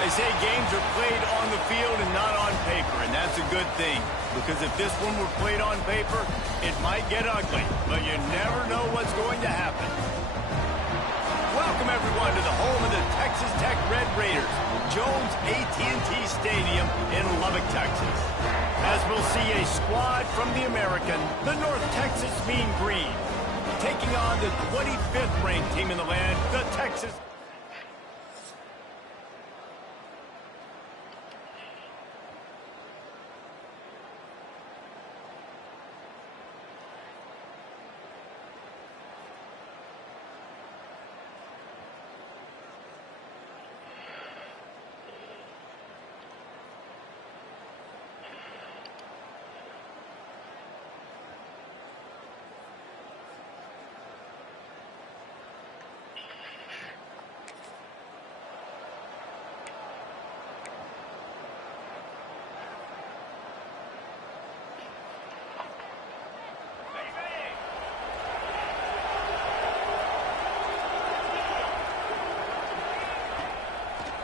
They say games are played on the field and not on paper, and that's a good thing. Because if this one were played on paper, it might get ugly, but you never know what's going to happen. Welcome, everyone, to the home of the Texas Tech Red Raiders, Jones AT&T Stadium in Lubbock, Texas. As we'll see a squad from the American, the North Texas Mean Green, taking on the 25th ranked team in the land, the Texas.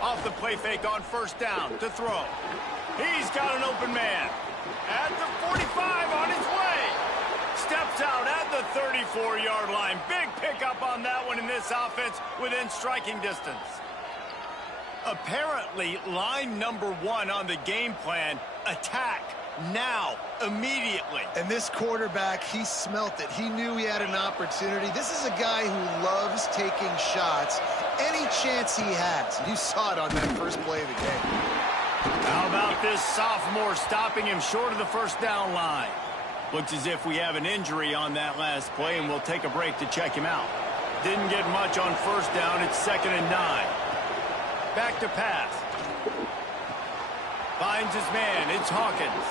Off the play fake on first down to throw. He's got an open man. At the 45 on his way. Steps out at the 34-yard line. Big pickup on that one in this offense within striking distance. Apparently, line number 1 on the game plan, attack. Now, immediately. And this quarterback, he smelt it. He knew he had an opportunity. This is a guy who loves taking shots any chance he has. You saw it on that first play of the game. How about this sophomore stopping him short of the first down line? Looks as if we have an injury on that last play, and we'll take a break to check him out. Didn't get much on first down. It's 2nd and 9. Back to pass. Finds his man. It's Hawkins.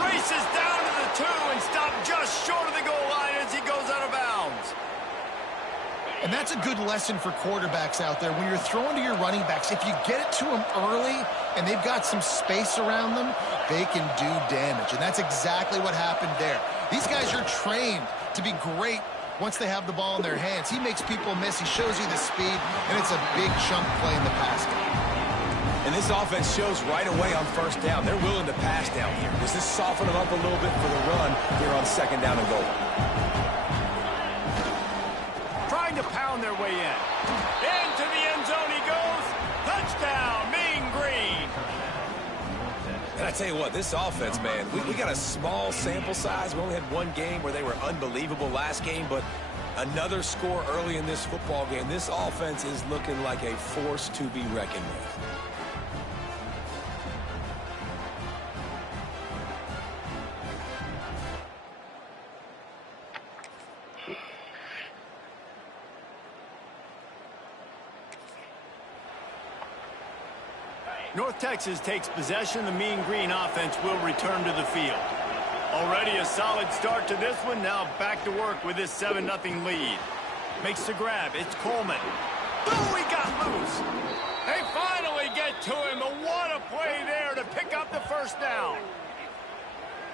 Races down to the 2 and stopped just short of the goal line as he goes out of bounds. And that's a good lesson for quarterbacks out there. When you're throwing to your running backs, if you get it to them early and they've got some space around them, they can do damage. And that's exactly what happened there. These guys are trained to be great once they have the ball in their hands. He makes people miss. He shows you the speed, and it's a big chunk play in the pass game. And this offense shows right away on first down. They're willing to pass down here. Does this soften them up a little bit for the run here on 2nd down and goal? Trying to pound their way in. Into the end zone he goes. Touchdown, Mean Green. And I tell you what, this offense, man, we got a small sample size. We only had one game where they were unbelievable last game, but another score early in this football game. This offense is looking like a force to be reckoned with. North Texas takes possession. The Mean Green offense will return to the field. Already a solid start to this one. Now back to work with this 7-0 lead. Makes the grab. It's Coleman. Oh, he got loose. They finally get to him. And what a play there to pick up the first down.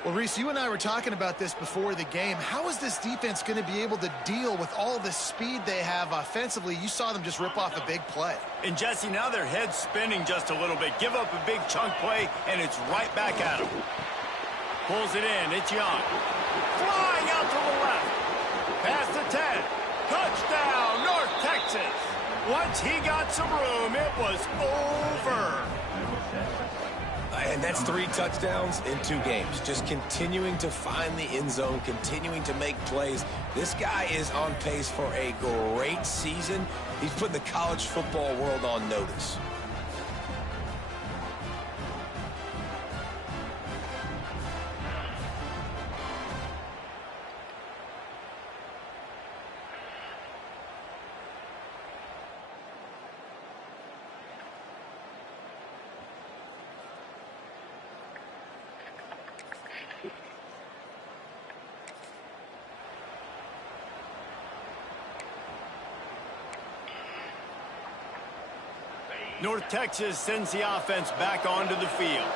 Well, Reese, you and I were talking about this before the game. How is this defense going to be able to deal with all the speed they have offensively? You saw them just rip off a big play. And, Jesse, now their head's spinning just a little bit. Give up a big chunk play, and it's right back at them. Pulls it in. It's Young. Flying out to the left. Past the 10. Touchdown, North Texas. Once he got some room, it was over. And that's 3 touchdowns in 2 games. Just continuing to find the end zone, continuing to make plays. This guy is on pace for a great season. He's putting the college football world on notice. North Texas sends the offense back onto the field.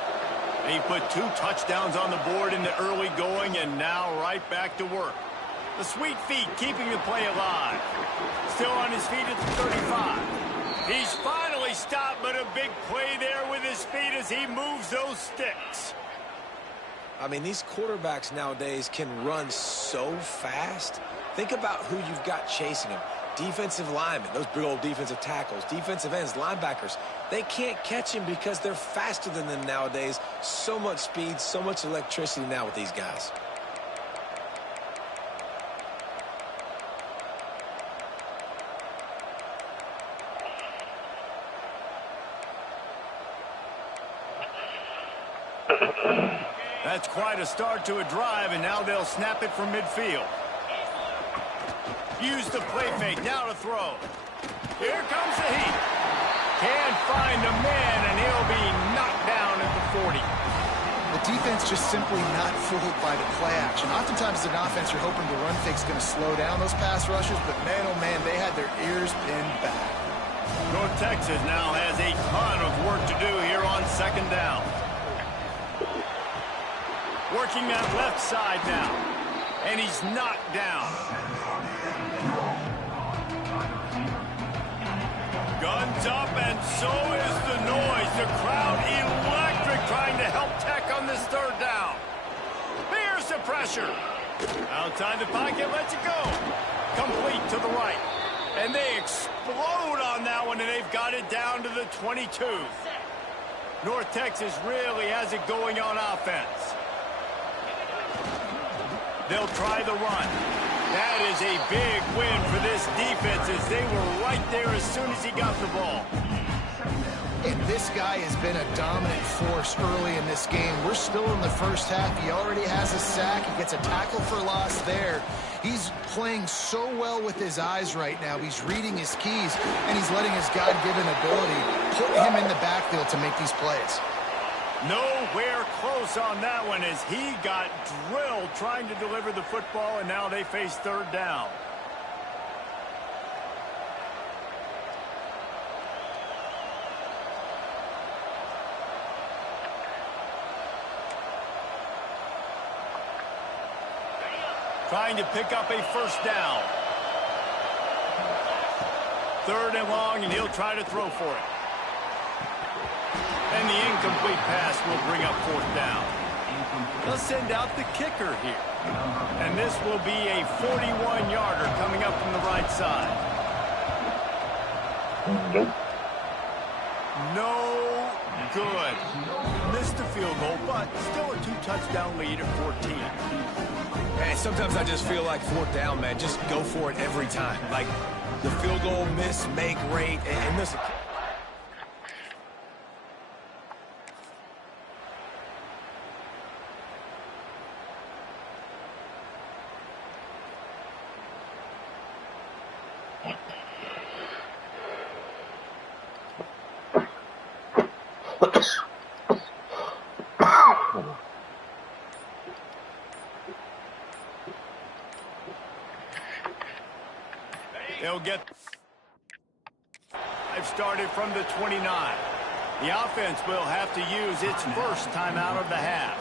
He put 2 touchdowns on the board in the early going, and now right back to work. The sweet feet keeping the play alive. Still on his feet at the 35. He's finally stopped, but a big play there with his feet as he moves those sticks. I mean, these quarterbacks nowadays can run so fast. Think about who you've got chasing them. Defensive linemen, those big old defensive tackles, defensive ends, linebackers. They can't catch him because they're faster than them nowadays. So much speed, so much electricity now with these guys. That's quite a start to a drive, and now they'll snap it from midfield. Use the play fake, now to throw. Here comes the heat. Can't find a man, and he'll be knocked down at the 40. The defense just simply not fooled by the play action. Oftentimes, as an offense, you're hoping the run fake's going to slow down those pass rushes, but man, oh man, they had their ears pinned back. North Texas now has a ton of work to do here on second down. Working that left side now, and he's knocked down. Guns up, and so is the noise. The crowd electric, trying to help Tech on this third down. Here's the pressure. Outside the pocket, lets it go. Complete to the right. And they explode on that one, and they've got it down to the 22. North Texas really has it going on offense. They'll try the run. That is a big win for this defense as they were right there as soon as he got the ball. And this guy has been a dominant force early in this game. We're still in the first half. He already has a sack. He gets a tackle for loss there. He's playing so well with his eyes right now. He's reading his keys, and he's letting his God-given ability put him in the backfield to make these plays. Nowhere close on that one as he got drilled trying to deliver the football, and now they face third down. Trying to pick up a first down. Third and long, and he'll try to throw for it. And the incomplete pass will bring up fourth down. They'll send out the kicker here. And this will be a 41-yarder coming up from the right side. No good. Missed the field goal, but still a two-touchdown lead at 14. Man, sometimes I just feel like fourth down, man. Just go for it every time. Like the field goal, miss, make, rate, and listen. They'll get. I've started from the 29. The offense will have to use its first timeout of the half.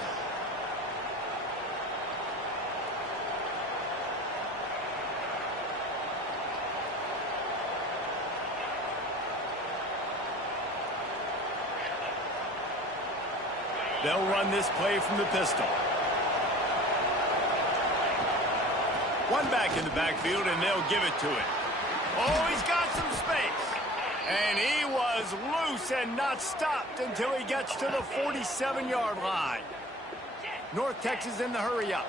They'll run this play from the pistol. One back in the backfield, and they'll give it to it. Oh, he's got some space. And he was loose and not stopped until he gets to the 47-yard line. North Texas in the hurry-up.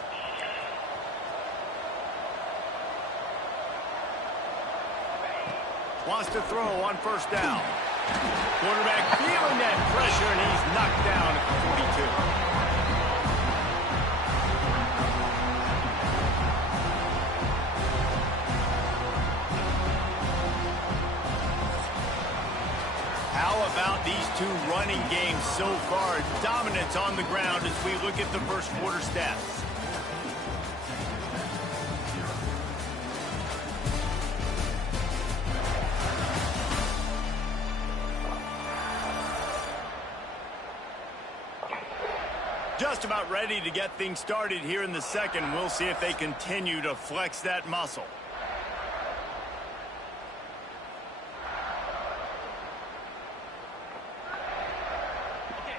Wants to throw on first down. Quarterback feeling that pressure, and he's knocked down at the 42. How about these two running games so far? Dominance on the ground as we look at the first quarter stats. Just about ready to get things started here in the second. We'll see if they continue to flex that muscle.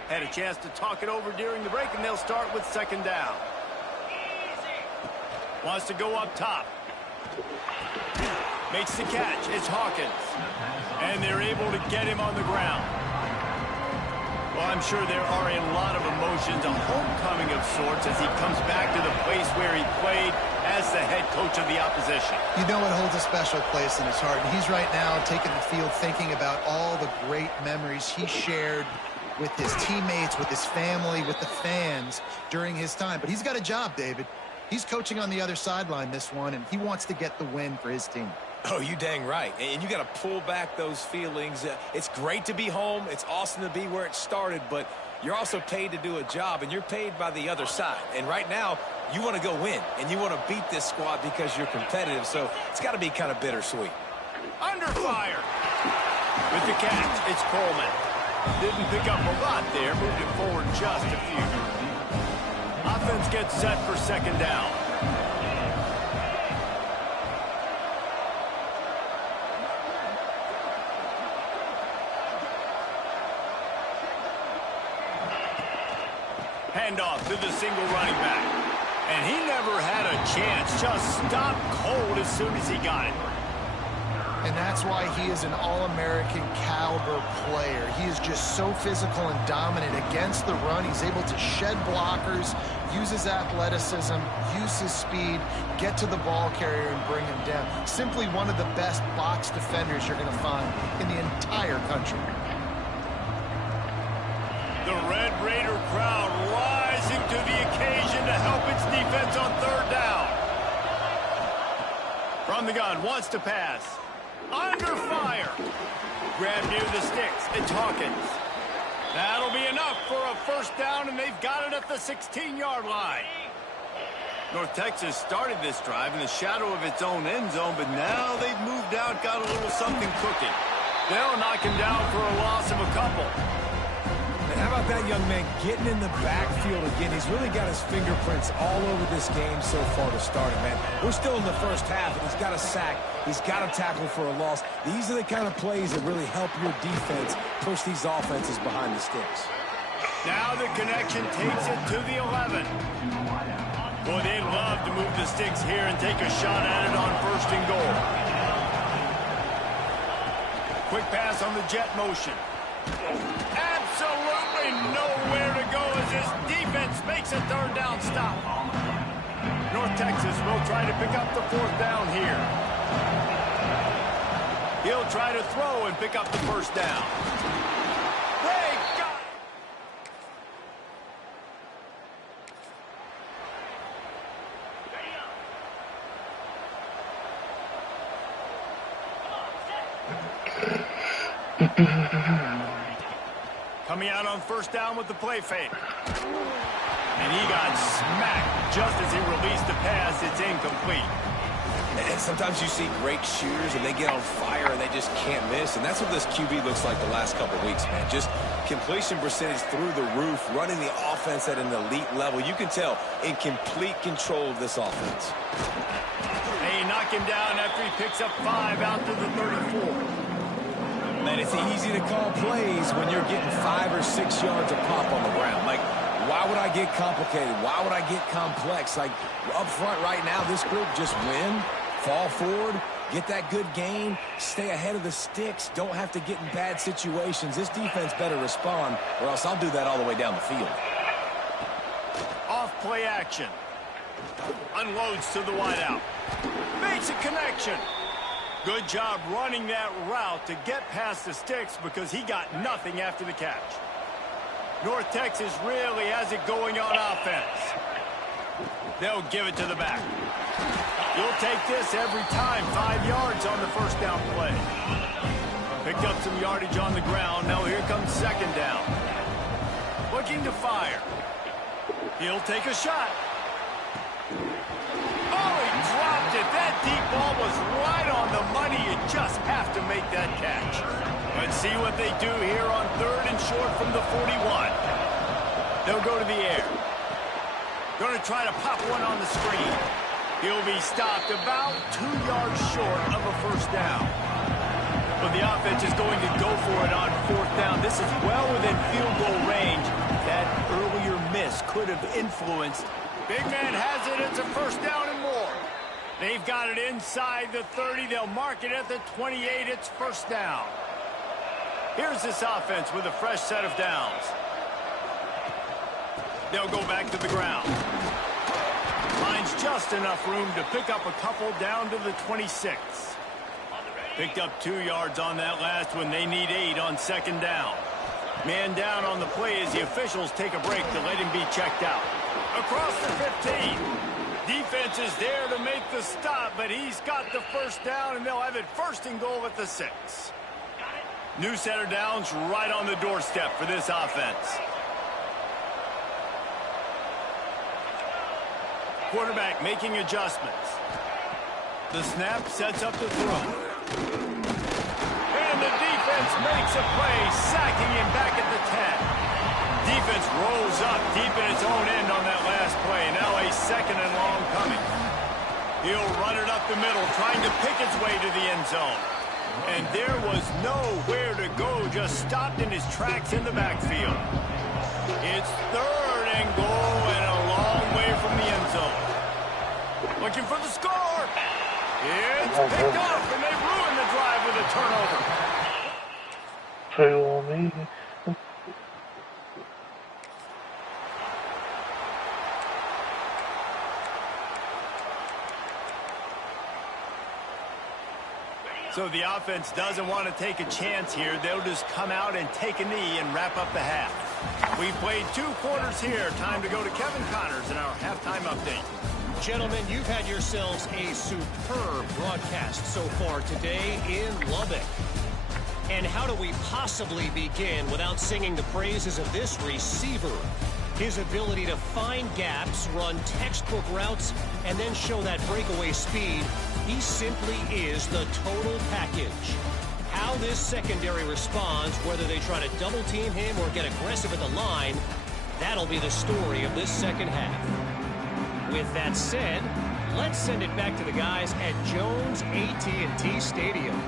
Had a chance to talk it over during the break, and they'll start with second down. Wants to go up top. Makes the catch. It's Hawkins. And they're able to get him on the ground. Well, I'm sure there are a lot of emotions, a homecoming of sorts, as he comes back to the place where he played as the head coach of the opposition. You know it holds a special place in his heart. And he's right now taking the field thinking about all the great memories he shared with his teammates, with his family, with the fans during his time. But he's got a job, David. He's coaching on the other sideline this one, and he wants to get the win for his team. Oh, you dang right. And you got to pull back those feelings. It's great to be home. It's awesome to be where it started, but you're also paid to do a job, and you're paid by the other side. And right now, you want to go win, and you want to beat this squad because you're competitive, so it's got to be kind of bittersweet. Under fire. With the catch, it's Coleman. Didn't pick up a lot there, moved it forward just a few. Offense gets set for second down. Handoff to the single running back. And he never had a chance, just stopped cold as soon as he got it. And that's why he is an All-American caliber player. He is just so physical and dominant against the run. He's able to shed blockers, use his athleticism, use his speed, get to the ball carrier and bring him down. Simply one of the best box defenders you're going to find in the entire country. The Red Raider crowd rising to the occasion to help its defense on third down. From the gun, wants to pass. Under fire. Grab near the sticks. It's Hawkins. That'll be enough for a first down, and they've got it at the 16-yard line. North Texas started this drive in the shadow of its own end zone, but now they've moved out, got a little something cooking. They'll knock him down for a loss of a couple. And how about that young man getting in the backfield again? He's really got his fingerprints all over this game so far to start it, man. We're still in the first half, and he's got a sack. He's got a tackle for a loss. These are the kind of plays that really help your defense push these offenses behind the sticks. Now the connection takes it to the 11. Boy, they'd love to move the sticks here and take a shot at it on first and goal. Quick pass on the jet motion. Absolutely nowhere to go as his defense makes a third down stop. North Texas will try to pick up the fourth down here. He'll try to throw and pick up the first down. They got it. Coming out on first down with the play fake. And he got smacked just as he released the pass. It's incomplete. And sometimes you see great shooters and they get on fire and they just can't miss. And that's what this QB looks like the last couple weeks, man. Just completion percentage through the roof, running the offense at an elite level. You can tell in complete control of this offense. They knock him down after he picks up 5 out to the 34. Man, it's easy to call plays when you're getting 5 or 6 yards a pop on the ground. Like, why would I get complicated? Why would I get complex? Like, up front right now, this group just win, fall forward, get that good gain, stay ahead of the sticks, don't have to get in bad situations. This defense better respond, or else I'll do that all the way down the field. Off play action. Unloads to the wideout. Makes a connection. Good job running that route to get past the sticks because he got nothing after the catch. North Texas really has it going on offense. They'll give it to the back. He'll take this every time. 5 yards on the first down play. Picked up some yardage on the ground. Now here comes second down. Looking to fire. He'll take a shot. Oh, he dropped it. That deep ball was right on the money. You just have to make that catch. Let's see what they do here on third and short from the 41. They'll go to the air. Going to try to pop one on the screen. He'll be stopped about 2 yards short of a first down. But the offense is going to go for it on fourth down. This is well within field goal range. That earlier miss could have influenced. Big man has it. It's a first down and more. They've got it inside the 30. They'll mark it at the 28. It's first down. Here's this offense with a fresh set of downs. They'll go back to the ground. Finds just enough room to pick up a couple down to the 26. Picked up 2 yards on that last one. They need 8 on second down. Man down on the play as the officials take a break to let him be checked out. Across the 15. Defense is there to make the stop, but he's got the first down, and they'll have it first and goal at the 6. New set of downs right on the doorstep for this offense. Quarterback making adjustments. The snap sets up the throw. And the defense makes a play, sacking him back at the 10. Defense rolls up deep in its own end on that last play. Now a second and long coming. He'll run it up the middle, trying to pick its way to the end zone. And there was nowhere to go, just stopped in his tracks in the backfield. It's third and goal and a long way from the end zone. Looking for the score. It's picked up, and they ruin the drive with a turnover. Tell me. So the offense doesn't want to take a chance here. They'll just come out and take a knee and wrap up the half. We've played 2 quarters here. Time to go to Kevin Connors in our halftime update. Gentlemen, you've had yourselves a superb broadcast so far today in Lubbock. And how do we possibly begin without singing the praises of this receiver? His ability to find gaps, run textbook routes, and then show that breakaway speed. He simply is the total package. How this secondary responds, whether they try to double team him or get aggressive at the line, that'll be the story of this second half. With that said, let's send it back to the guys at Jones AT&T Stadium.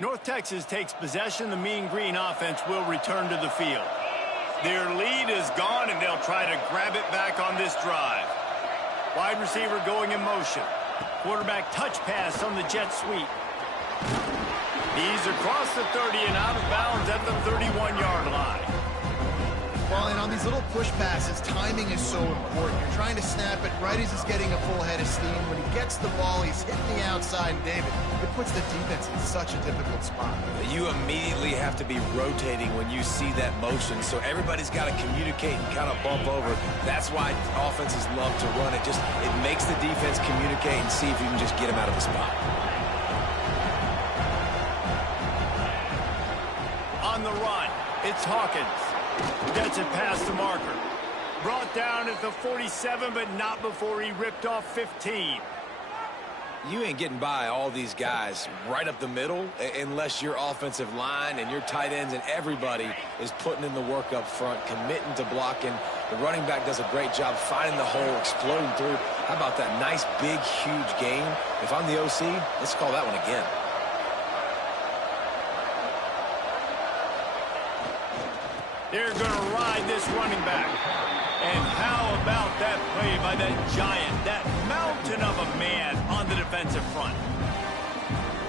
North Texas takes possession. The Mean Green offense will return to the field. Their lead is gone, and they'll try to grab it back on this drive. Wide receiver going in motion. Quarterback touch pass on the jet sweep. He's across the 30 and out of bounds at the 31-yard line. Well, and on these little push passes, timing is so important. You're trying to snap it right as he's getting a full head of steam. When he gets the ball, he's hitting the outside, and David, it puts the defense in such a difficult spot. You immediately have to be rotating when you see that motion, so everybody's got to communicate and kind of bump over. That's why offenses love to run it. It makes the defense communicate and see if you can just get him out of the spot. On the run, it's Hawkins. Gets it past the marker. Brought down at the 47, but not before he ripped off 15. You ain't getting by all these guys right up the middle unless your offensive line and your tight ends and everybody is putting in the work up front, committing to blocking. The running back does a great job finding the hole, exploding through. How about that nice, big, huge gain? If I'm the OC, let's call that one again. They're going to ride this running back. And how about that play by that giant, that mountain of a man on the defensive front?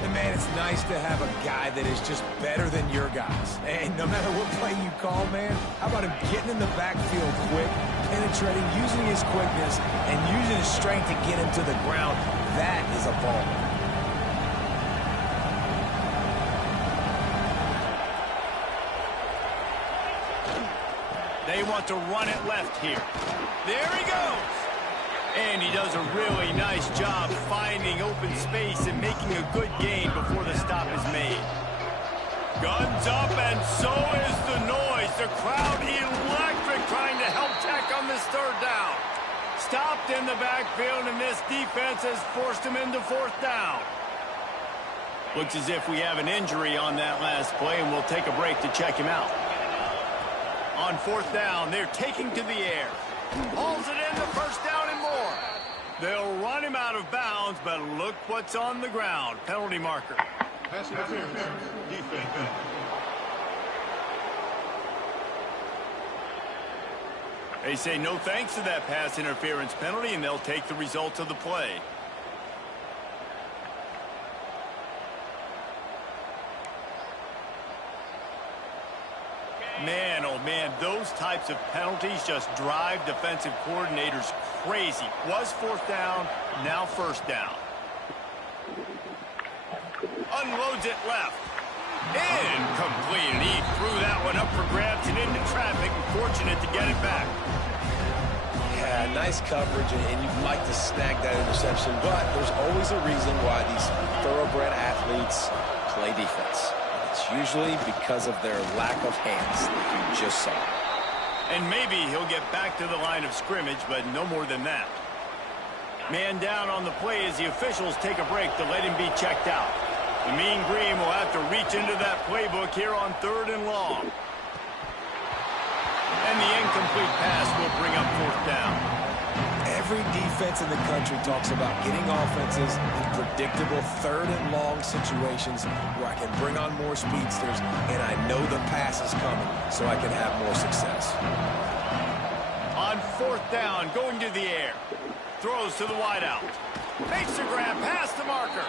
And man, it's nice to have a guy that is just better than your guys. And no matter what play you call, man, how about him getting in the backfield quick, penetrating, using his quickness, and using his strength to get him to the ground? That is a ball. They want to run it left here. There he goes. And he does a really nice job finding open space and making a good gain before the stop is made. Guns up, and so is the noise. The crowd electric trying to help Tech on this third down. Stopped in the backfield, and this defense has forced him into fourth down. Looks as if we have an injury on that last play, and we'll take a break to check him out. On fourth down, they're taking to the air. Hauls it in the first down and more. They'll run him out of bounds, but look what's on the ground. Penalty marker. Pass interference. Defense. They say no thanks to that pass interference penalty, and they'll take the results of the play. Man, oh man, those types of penalties just drive defensive coordinators crazy. Was fourth down, now first down. Unloads it left. Incomplete, and he threw that one up for grabs and into traffic, and fortunate to get it back. Yeah, nice coverage, and you'd like to snag that interception, but there's always a reason why these thoroughbred athletes play defense. It's usually because of their lack of hands, like you just saw. And maybe he'll get back to the line of scrimmage, but no more than that. Man down on the play as the officials take a break to let him be checked out. The Mean Green will have to reach into that playbook here on third and long. And the incomplete pass will bring up fourth down. Every defense in the country talks about getting offenses in predictable third and long situations where I can bring on more speedsters and I know the pass is coming so I can have more success. On fourth down, going to the air. Throws to the wideout. Makes the grab past the marker.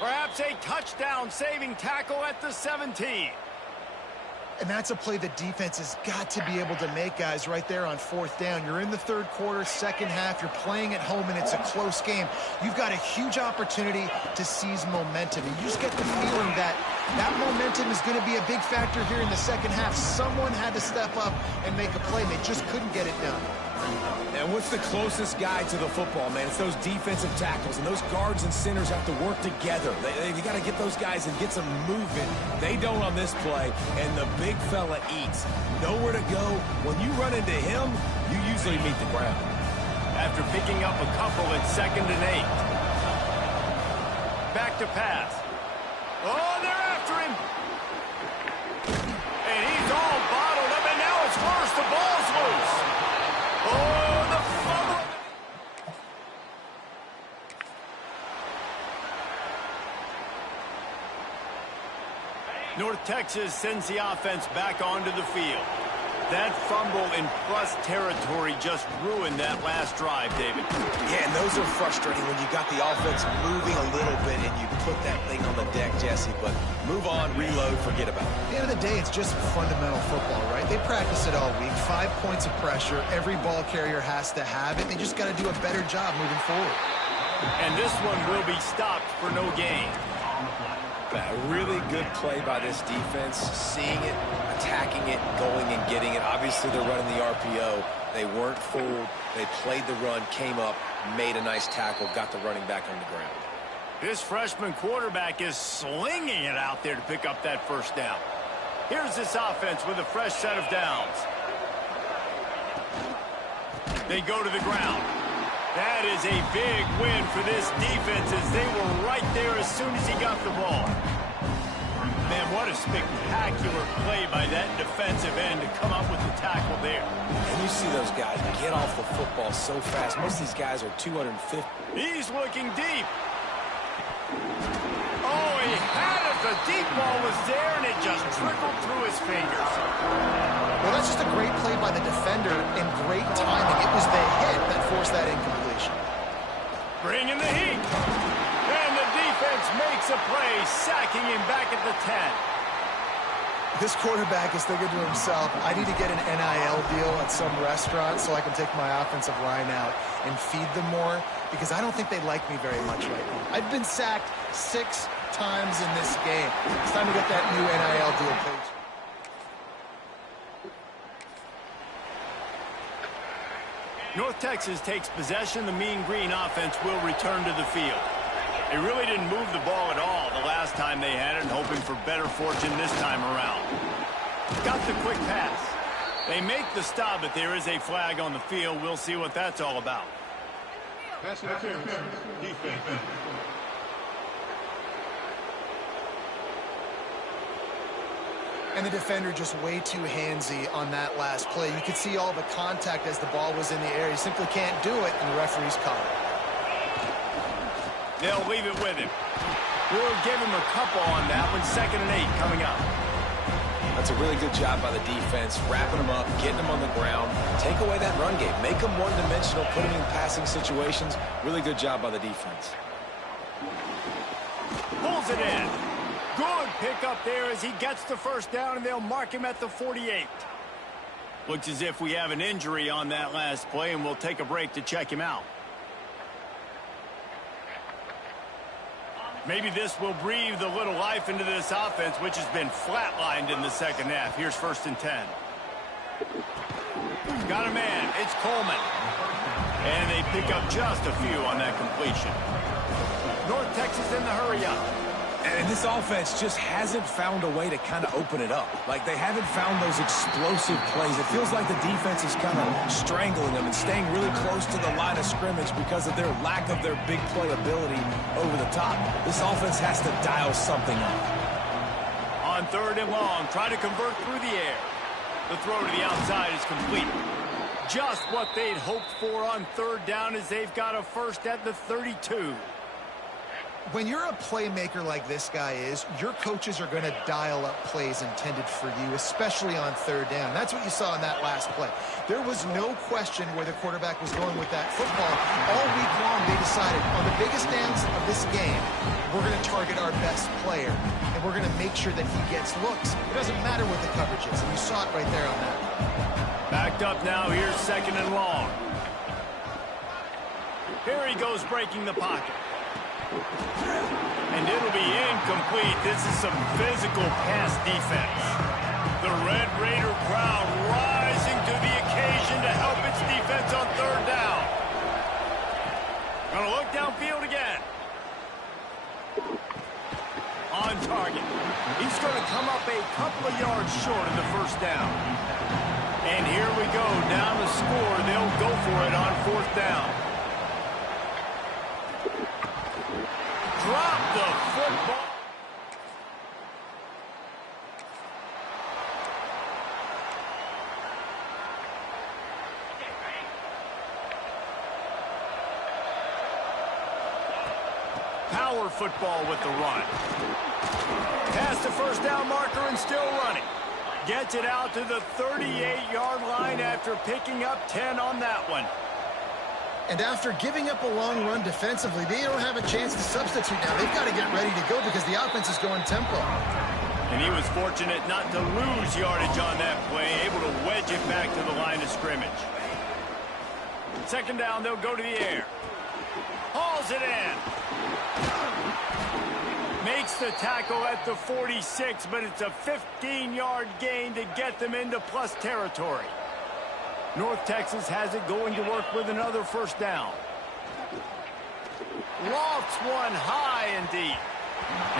Perhaps a touchdown-saving tackle at the 17. And that's a play the defense has got to be able to make, guys, right there on fourth down. You're in the third quarter, second half. You're playing at home, and it's a close game. You've got a huge opportunity to seize momentum. And you just get the feeling that that momentum is going to be a big factor here in the second half. Someone had to step up and make a play, and they just couldn't get it done. And what's the closest guy to the football, man? It's those defensive tackles, and those guards and centers have to work together. You got to get those guys and get some movement. They don't on this play, and the big fella eats. Nowhere to go. When you run into him, you usually meet the ground. After picking up a couple at 2nd and 8. Back to pass. Oh, they're after him. And he's all bottled up, and now it's worse. The ball's loose. Oh, the fumble. North Texas sends the offense back onto the field. That fumble in plus territory just ruined that last drive, David. Yeah, and those are frustrating when you got the offense moving a little bit and you put that thing on the deck, Jesse. But move on, reload, forget about it. At the end of the day, it's just fundamental football, right? They practice it all week. 5 points of pressure. Every ball carrier has to have it. They just got to do a better job moving forward. And this one will be stopped for no gain. A really good play by this defense, seeing it, attacking it, going and getting it. Obviously, they're running the RPO. They weren't fooled. They played the run, came up, made a nice tackle, got the running back on the ground. This freshman quarterback is slinging it out there to pick up that first down. Here's this offense with a fresh set of downs. They go to the ground. That is a big win for this defense as they were right there as soon as he got the ball. Man, what a spectacular play by that defensive end to come up with the tackle there. And you see those guys get off the football so fast. Most of these guys are 250. He's looking deep. Oh, he had it. The deep ball was there, and it just trickled through his fingers. Well, that's just a great play by the defender and great timing. It was the hit that forced that incompletion. Bringing the heat. And the defense makes a play, sacking him back at the 10. This quarterback is thinking to himself, I need to get an NIL deal at some restaurant so I can take my offensive line out and feed them more, because I don't think they like me very much right now. I've been sacked 6 times in this game. It's time to get that new NIL deal, Paige. North Texas takes possession. The Mean Green offense will return to the field. They really didn't move the ball at all the last time they had it, hoping for better fortune this time around. Got the quick pass. They make the stop, but there is a flag on the field. We'll see what that's all about. Pass interference. Defense. And the defender just way too handsy on that last play. You could see all the contact as the ball was in the air. He simply can't do it, and the referee's caught it. They'll leave it with him. We'll give him a couple on that one. 2nd and 8 coming up. That's a really good job by the defense, wrapping them up, getting them on the ground. Take away that run game. Make them one-dimensional, put them in passing situations. Really good job by the defense. Pulls it in. Good pickup there as he gets the first down, and they'll mark him at the 48. Looks as if we have an injury on that last play, and we'll take a break to check him out. Maybe this will breathe a little life into this offense, which has been flatlined in the second half. Here's 1st and 10. Got a man. It's Coleman. And they pick up just a few on that completion. North Texas in the hurry-up. And this offense just hasn't found a way to kind of open it up. Like, they haven't found those explosive plays. It feels like the defense is kind of strangling them and staying really close to the line of scrimmage because of their lack of their big play ability over the top. This offense has to dial something up. On 3rd and long, try to convert through the air. The throw to the outside is complete. Just what they'd hoped for on 3rd down as they've got a first at the 32. When you're a playmaker like this guy is, your coaches are going to dial up plays intended for you, especially on 3rd down. That's what you saw in that last play. There was no question where the quarterback was going with that football. All week long, they decided on the biggest downs of this game, we're going to target our best player, and we're going to make sure that he gets looks. It doesn't matter what the coverage is, and you saw it right there on that. Backed up now. Here's 2nd and long. Here he goes breaking the pocket. And it'll be incomplete. This is some physical pass defense. The Red Raider crowd rising to the occasion to help its defense on 3rd down. Gonna look downfield again. On target. He's gonna come up a couple of yards short of the 1st down. And here we go. Down the score. They'll go for it on 4th down. Drop the football. Power football with the run. Past the 1st down marker and still running. Gets it out to the 38-yard line after picking up 10 on that one. And after giving up a long run defensively, they don't have a chance to substitute now. They've got to get ready to go because the offense is going tempo. And he was fortunate not to lose yardage on that play, able to wedge it back to the line of scrimmage. 2nd down, they'll go to the air. Hauls it in. Makes the tackle at the 46, but it's a 15-yard gain to get them into plus territory. North Texas has it going to work with another 1st down. Lofts one high and deep.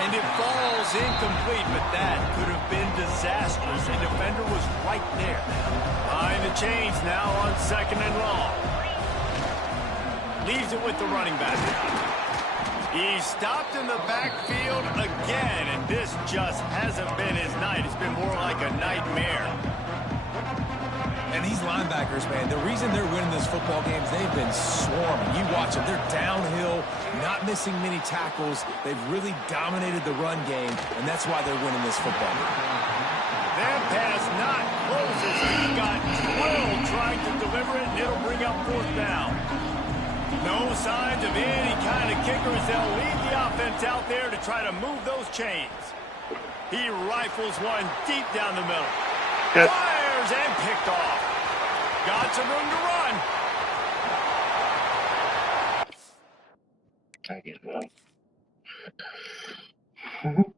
And it falls incomplete, but that could have been disastrous. The defender was right there. Behind the chains now on 2nd and long. Leaves it with the running back. He's stopped in the backfield again, and this just hasn't been his night. It's been more like a nightmare. And these linebackers, man, the reason they're winning this football game is they've been swarming. You watch them. They're downhill, not missing many tackles. They've really dominated the run game, and that's why they're winning this football game. That pass not close as he got drilled trying to deliver it, and it'll bring up 4th down. No signs of any kind of kickers. They'll leave the offense out there to try to move those chains. He rifles one deep down the middle. Fires and picked off. Got some room to run. I get it.